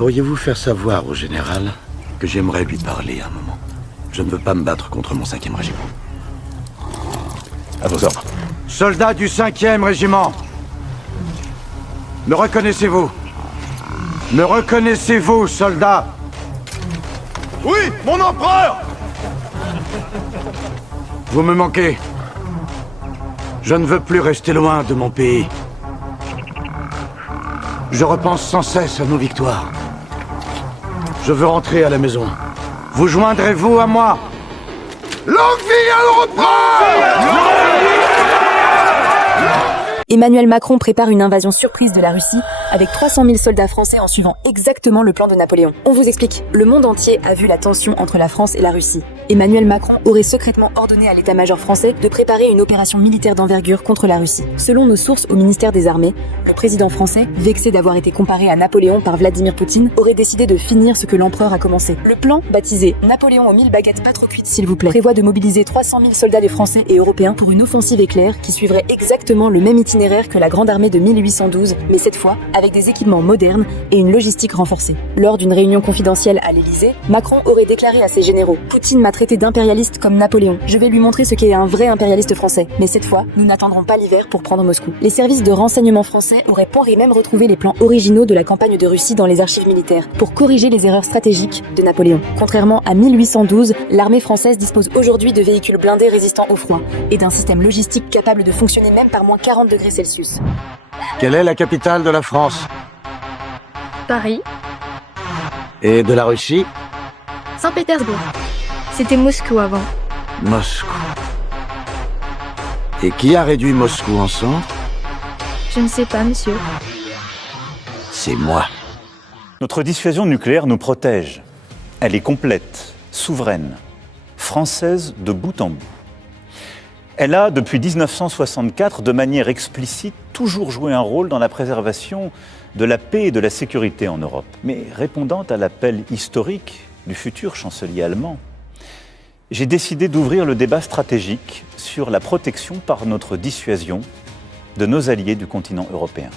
Pourriez-vous faire savoir au général que j'aimerais lui parler un moment? Je ne veux pas me battre contre mon 5e régiment. À vos ordres. Soldats du 5e régiment, me reconnaissez-vous? Me reconnaissez-vous, soldats? Oui, mon empereur! Vous me manquez. Je ne veux plus rester loin de mon pays. Je repense sans cesse à nos victoires. Je veux rentrer à la maison. Vous joindrez-vous à moi? Longue vie à l'empereur! Emmanuel Macron prépare une invasion surprise de la Russie avec 300 000 soldats français en suivant exactement le plan de Napoléon. On vous explique. Le monde entier a vu la tension entre la France et la Russie. Emmanuel Macron aurait secrètement ordonné à l'état-major français de préparer une opération militaire d'envergure contre la Russie. Selon nos sources au ministère des Armées, le président français, vexé d'avoir été comparé à Napoléon par Vladimir Poutine, aurait décidé de finir ce que l'empereur a commencé. Le plan, baptisé Napoléon aux 1000 baguettes pas trop cuites s'il vous plaît, prévoit de mobiliser 300 000 soldats des Français et Européens pour une offensive éclair qui suivrait exactement le même itinéraire que la Grande Armée de 1812, mais cette fois avec des équipements modernes et une logistique renforcée. Lors d'une réunion confidentielle à l'Élysée, Macron aurait déclaré à ses généraux « Poutine m'a traité d'impérialiste comme Napoléon. Je vais lui montrer ce qu'est un vrai impérialiste français. Mais cette fois, nous n'attendrons pas l'hiver pour prendre Moscou. » Les services de renseignement français auraient point et même retrouvé les plans originaux de la campagne de Russie dans les archives militaires pour corriger les erreurs stratégiques de Napoléon. Contrairement à 1812, l'armée française dispose aujourd'hui de véhicules blindés résistants au froid et d'un système logistique capable de fonctionner même par moins 40 degrés Celsius. Quelle est la capitale de la France? Paris, Et de la Russie? Saint-Pétersbourg. C'était Moscou avant. Moscou. Et qui a réduit Moscou en cendres? Je ne sais pas, monsieur. C'est moi. Notre dissuasion nucléaire nous protège. Elle est complète, souveraine, française de bout en bout. Elle a, depuis 1964, de manière explicite, toujours joué un rôle dans la préservation de la paix et de la sécurité en Europe. Mais répondant à l'appel historique du futur chancelier allemand, j'ai décidé d'ouvrir le débat stratégique sur la protection par notre dissuasion de nos alliés du continent européen.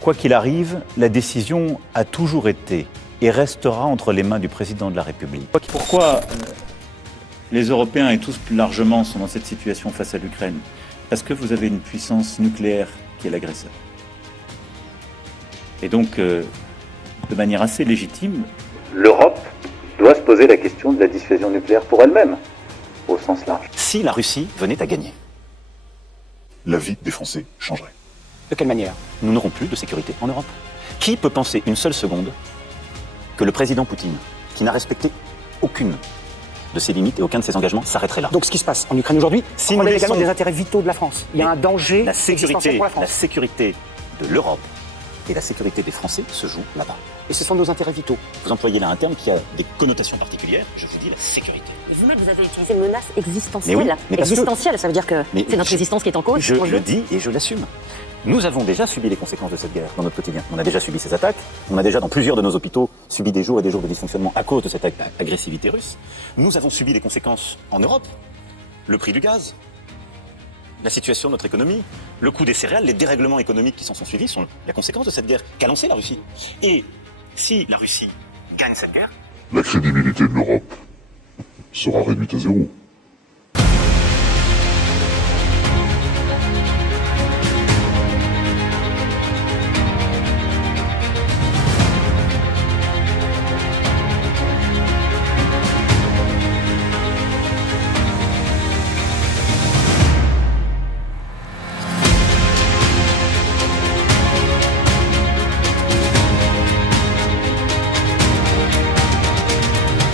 Quoi qu'il arrive, la décision a toujours été et restera entre les mains du président de la République. Pourquoi les Européens et tous plus largement sont dans cette situation face à l'Ukraine? Parce que vous avez une puissance nucléaire qui est l'agresseur. Et donc, de manière assez légitime, l'Europe doit se poser la question de la dissuasion nucléaire pour elle-même, au sens large. Si la Russie venait à gagner, la vie des Français changerait. de quelle manière? Nous n'aurons plus de sécurité en Europe. Qui peut penser une seule seconde que le président Poutine, qui n'a respecté aucune de ses limites et aucun de ses engagements, s'arrêterait là? Donc ce qui se passe en Ukraine aujourd'hui, Si relève nous également laissons- des intérêts vitaux de la France. Il y a un danger La existentiel sécurité, pour la France. la sécurité de l'Europe et la sécurité des Français se joue là-bas. Et ce sont nos intérêts vitaux. Vous employez là un terme qui a des connotations particulières, je vous dis la sécurité. Vous-même, vous avez utilisé menace existentielle. Mais oui, mais parce que- Existentielle, ça veut dire que Mais c'est notre je- existence qui est en cause. Je en jeu. le dis et je l'assume. Nous avons déjà subi les conséquences de cette guerre dans notre quotidien. On a déjà subi ces attaques. On a déjà, dans plusieurs de nos hôpitaux, subi des jours et des jours de dysfonctionnement à cause de cette agressivité russe. Nous avons subi les conséquences en Europe. Le prix du gaz, la situation de notre économie, le coût des céréales, les dérèglements économiques qui s'en sont suivis sont la conséquence de cette guerre qu'a lancée la Russie. Et si la Russie gagne cette guerre, La crédibilité de l'Europe sera réduite à zéro.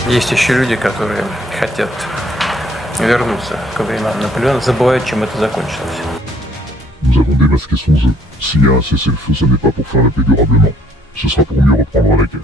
Есть еще люди, которые хотят вернуться ко временам Наполеона, забывают, чем это закончилось. Nous avons démasqué son jeu. S'il y a un cessez-le-feu, ce n'est pas pour faire la paix durablement. Ce sera pour mieux reprendre la guerre.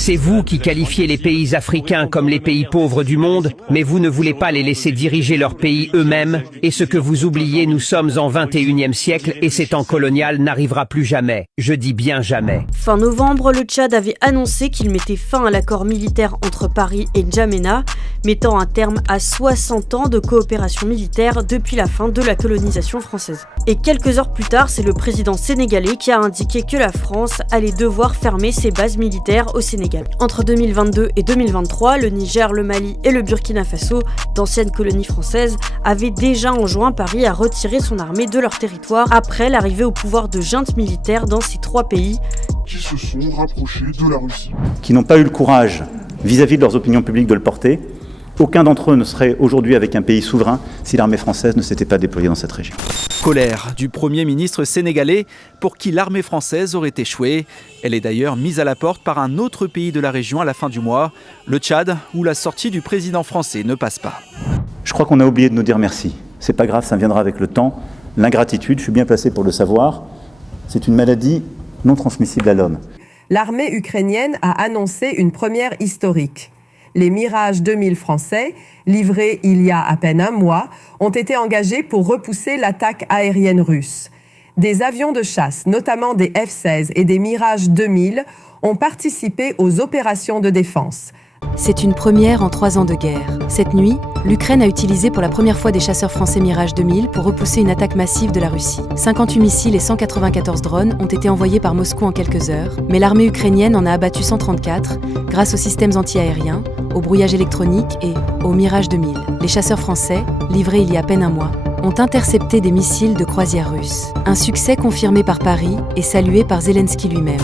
C'est vous qui qualifiez les pays africains comme les pays pauvres du monde, mais vous ne voulez pas les laisser diriger leur pays eux-mêmes. Et ce que vous oubliez, nous sommes en 21e siècle et ces temps colonial n'arrivera plus jamais. Je dis bien jamais. Fin novembre, le Tchad avait annoncé qu'il mettait fin à l'accord militaire entre Paris et N'Djamena, mettant un terme à 60 ans de coopération militaire depuis la fin de la colonisation française. Et quelques heures plus tard, c'est le président sénégalais qui a indiqué que la France allait devoir fermer ses bases militaires au Sénégal. Entre 2022 et 2023, le Niger, le Mali et le Burkina Faso, d'anciennes colonies françaises, avaient déjà enjoint Paris à retirer son armée de leur territoire après l'arrivée au pouvoir de juntes militaires dans ces trois pays qui se sont rapprochés de la Russie. Qui n'ont pas eu le courage, vis-à-vis de leurs opinions publiques, de le porter. Aucun d'entre eux ne serait aujourd'hui avec un pays souverain si l'armée française ne s'était pas déployée dans cette région. Colère du Premier ministre sénégalais pour qui l'armée française aurait échoué. Elle est d'ailleurs mise à la porte par un autre pays de la région à la fin du mois, le Tchad, où la sortie du président français ne passe pas. Je crois qu'on a oublié de nous dire merci. C'est pas grave, ça viendra avec le temps. L'ingratitude, je suis bien placé pour le savoir, c'est une maladie non transmissible à l'homme. L'armée ukrainienne a annoncé une première historique. Les Mirage 2000 français, livrés il y a à peine un mois, ont été engagés pour repousser l'attaque aérienne russe. Des avions de chasse, notamment des F-16 et des Mirage 2000, ont participé aux opérations de défense. C'est une première en 3 ans de guerre. Cette nuit, l'Ukraine a utilisé pour la première fois des chasseurs français Mirage 2000 pour repousser une attaque massive de la Russie. 58 missiles et 194 drones ont été envoyés par Moscou en quelques heures, mais l'armée ukrainienne en a abattu 134 grâce aux systèmes anti-aériens, au brouillage électronique et au Mirage 2000. Les chasseurs français, livrés il y a à peine un mois, ont intercepté des missiles de croisière russes. Un succès confirmé par Paris et salué par Zelensky lui-même.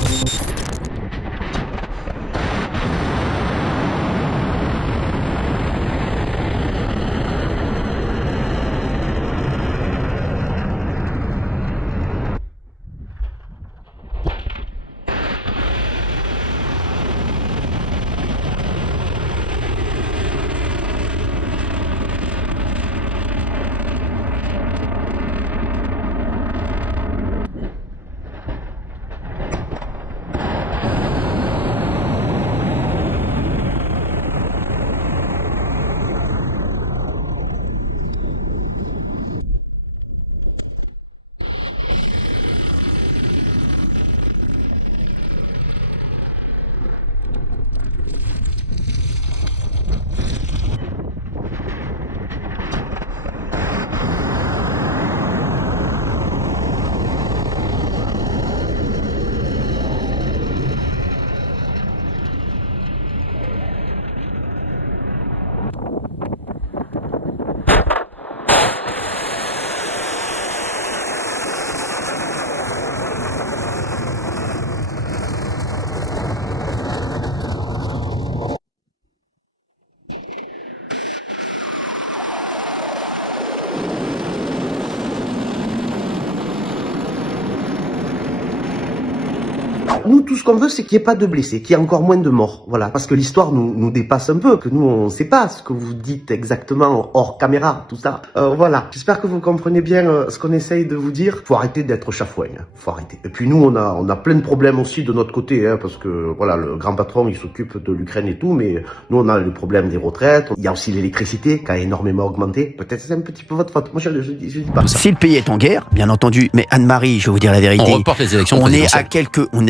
Nous, tout ce qu'on veut, c'est qu'il n'y ait pas de blessés, qu'il y ait encore moins de morts. Voilà, parce que l'histoire nous dépasse un peu, que nous, on ne sait pas ce que vous dites exactement hors caméra, tout ça. Voilà, j'espère que vous comprenez bien ce qu'on essaye de vous dire. Faut arrêter d'être chafouin, hein. Faut arrêter. Et puis nous, on a plein de problèmes aussi de notre côté, hein, parce que voilà, le grand patron, il s'occupe de l'Ukraine et tout, mais nous, on a le problème des retraites. Il y a aussi l'électricité qui a énormément augmenté. Peut-être c'est un petit peu votre faute. Moi, je dis pas. Si le pays est en guerre, bien entendu, mais Anne-Marie, je vais vous dire la vérité. On reporte les élections on est présidentielles.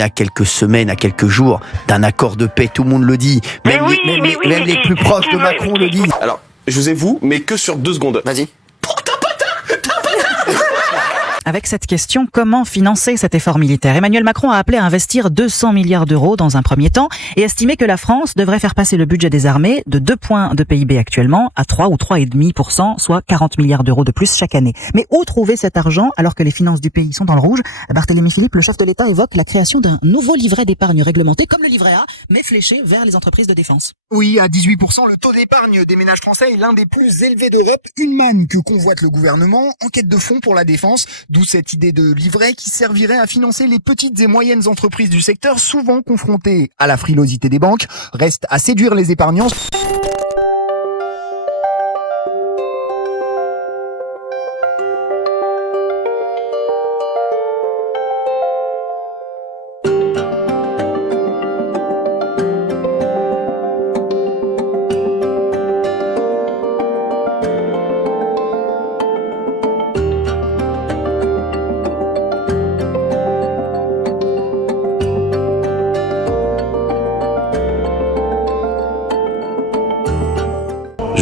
à quelques semaines, à quelques jours d'un accord de paix, tout le monde le dit. Même les plus proches de Macron le disent. Alors, je vous avoue, mais que sur 2 secondes. Vas-y. Avec cette question, comment financer cet effort militaire? Emmanuel Macron a appelé à investir 200 milliards d'euros dans un premier temps et estimé que la France devrait faire passer le budget des armées de 2 points de PIB actuellement à 3 ou 3,5%, soit 40 milliards d'euros de plus chaque année. Mais où trouver cet argent alors que les finances du pays sont dans le rouge? Barthélémy Philippe, le chef de l'État, évoque la création d'un nouveau livret d'épargne réglementé comme le livret A, mais fléché vers les entreprises de défense. Oui, à 18%, le taux d'épargne des ménages français est l'un des plus élevés d'Europe. Une manne que convoite le gouvernement en quête de fonds pour la défense. D'où cette idée de livret qui servirait à financer les petites et moyennes entreprises du secteur, souvent confrontées à la frilosité des banques. Reste à séduire les épargnants.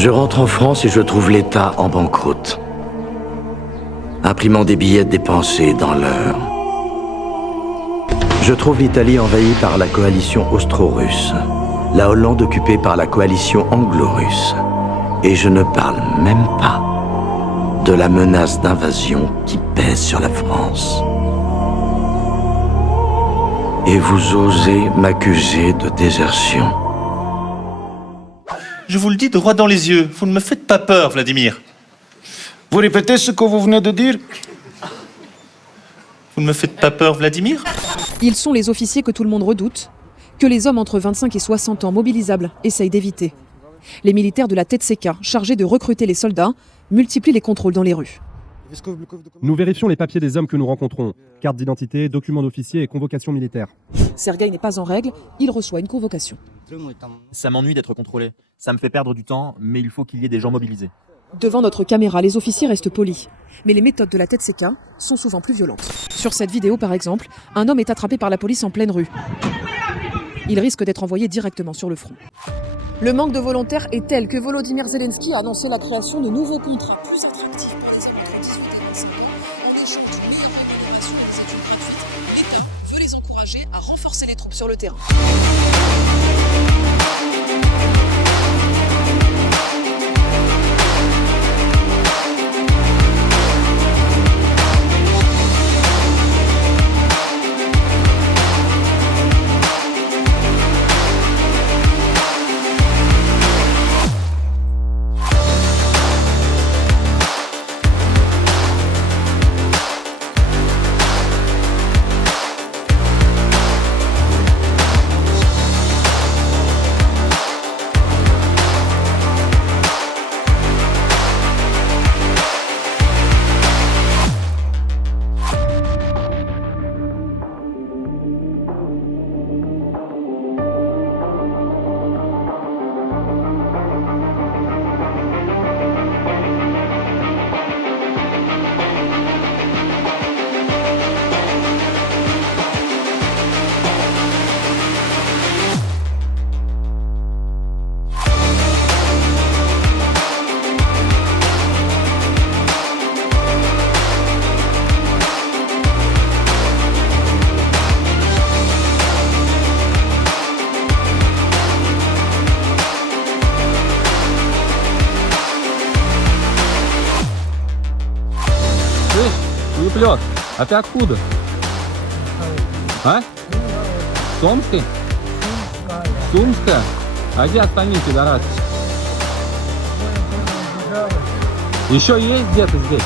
Je rentre en France et je trouve l'État en banqueroute. Imprimant des billets dépensés dans l'heure. Je trouve l'Italie envahie par la coalition austro-russe. La Hollande occupée par la coalition anglo-russe. Et je ne parle même pas de la menace d'invasion qui pèse sur la France. Et vous osez m'accuser de désertion. Je vous le dis droit dans les yeux, vous ne me faites pas peur, Vladimir. Vous répétez ce que vous venez de dire? Vous ne me faites pas peur, Vladimir? Ils sont les officiers que tout le monde redoute, que les hommes entre 25 et 60 ans mobilisables essayent d'éviter. Les militaires de la Tetseka, chargés de recruter les soldats, multiplient les contrôles dans les rues. Nous vérifions les papiers des hommes que nous rencontrons. Carte d'identité, documents d'officier et convocation militaire. Sergueï n'est pas en règle, il reçoit une convocation. Ça m'ennuie d'être contrôlé. Ça me fait perdre du temps, mais il faut qu'il y ait des gens mobilisés. Devant notre caméra, les officiers restent polis. Mais les méthodes de la Tetseka sont souvent plus violentes. Sur cette vidéo, par exemple, un homme est attrapé par la police en pleine rue. Il risque d'être envoyé directement sur le front. Le manque de volontaires est tel que Volodymyr Zelensky a annoncé la création de nouveaux contrats plus attractifs pour les hommes entre 18 et 25 ans en échange d'une meilleure rémunération et des études gratuites. L'État veut les encourager à renforcer les troupes sur le terrain. Лед, а ты откуда? А? Сомской? Сумская? А где остальные пидорасы? Еще есть где-то здесь?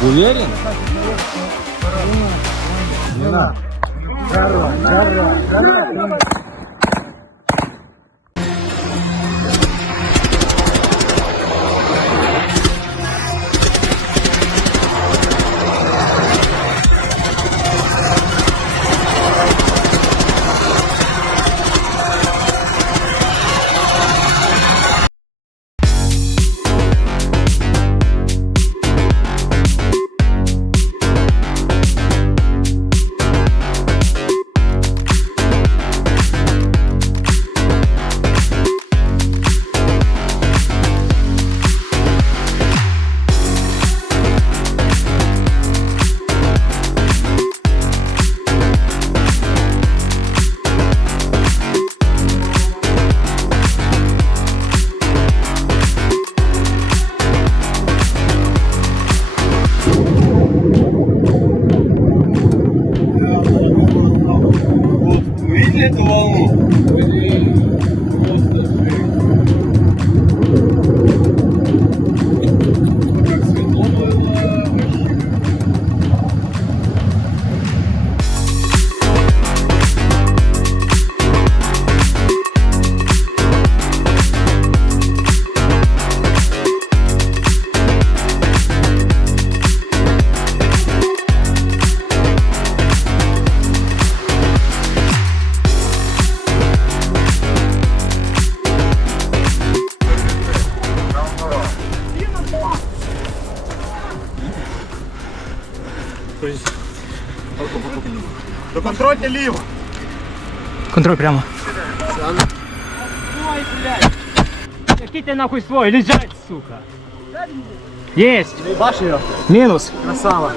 Уверен? Не надо. Контрольте ліво. Контроль прямо. Ой, блядь. Какие ты нахуй свой? Лежать, сука! Есть! Башь ее! Минус! Красава!